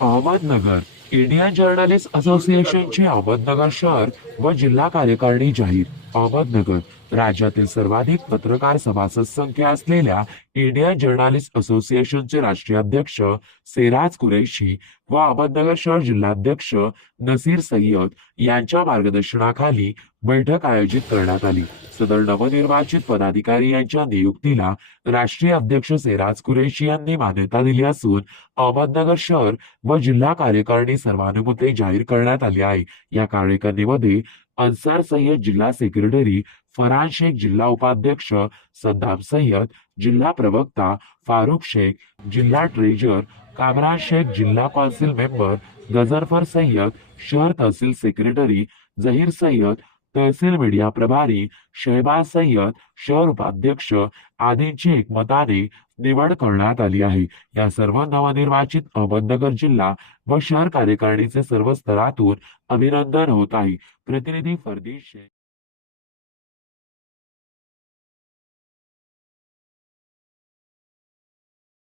Ahmednagar Indian journalist असोसिएशनचे अहमदनगर शहर व जिल्हा कार्यकारिणी जाहीर. अहमदनगर राज्यातील सर्वाधिक पत्रकार सभासद संख्या असलेल्या इंडियन जर्नलिस्ट असोसिएशनचे राष्ट्रीय अध्यक्ष सेराज कुरेशी व अहमदनगर शहर जिल्हाध्यक्ष नसीर सय्यद यांच्या मार्गदर्शनाखाली बैठक आयोजित करण्यात आली. सदर नवनिर्वाचित पदाधिकारी यांच्या नियुक्तीला राष्ट्रीय अध्यक्ष सेराज कुरेशी यांनी मान्यता दिली असून अहमदनगर शहर व जिल्हा कार्यकारिणी सर्वानुमते जाहीर करण्यात आली आहे. या कार्यकारिणीमध्ये अन्सार सय्यद जिल्हा सेक्रेटरी फरहान शेख जिल्हा उपाध्यक्ष सद्दाम सय्यद जिल्हा प्रवक्ता फारुख शेख जिल्हा ट्रेजर कामरान शेख जिल्हा कौन्सिल मेंबर गजरफर सय्यद शहर तहसील सेक्रेटरी जहीर सय्यद तहसील मीडिया प्रभारी शहबाज सय्यद शहर उपाध्यक्ष आदींची एकमताने निवड करण्यात आली आहे. या सर्व नवनिर्वाचित अहमदनगर जिल्हा व शहर कार्यकारिणीचे सर्व स्तरातून अभिनंदन होत आहे. प्रतिनिधी फरदीश